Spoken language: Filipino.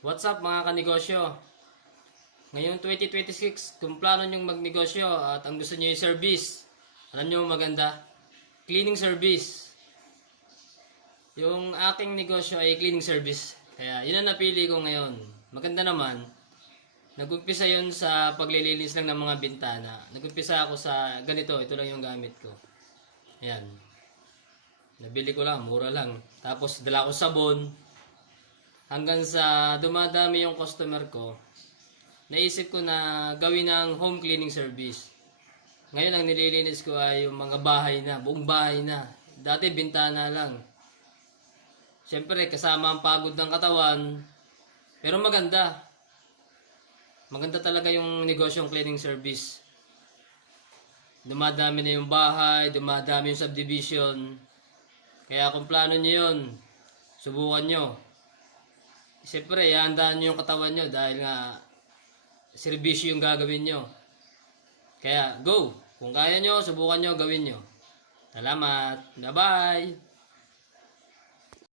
What's up mga kanegosyo? Ngayong 2026, kung plano nyong magnegosyo at ang gusto nyo yung service, alam nyo maganda, cleaning service. Yung aking negosyo ay cleaning service. Kaya yun ang napili ko ngayon. Maganda naman. Nag-umpisa yun sa paglilinis lang ng mga bintana. Nag-umpisa ako sa ganito, ito lang yung gamit ko. Ayan. Nabili ko lang, mura lang. Tapos dala ko sabon. Hanggang sa dumadami yung customer ko, naisip ko na gawin ng home cleaning service. Ngayon ang nililinis ko ay yung mga bahay na, buong bahay na. Dati bintana lang. Siyempre kasama ang pagod ng katawan, pero maganda. Maganda talaga yung negosyong cleaning service. Dumadami na yung bahay, dumadami yung subdivision. Kaya kung plano nyo yun, subukan nyo. Siyempre, ihandaan nyo yung katawan nyo dahil nga serbisyo yung gagawin nyo. Kaya, go! Kung kaya nyo, subukan nyo, gawin nyo. Salamat! Bye-bye!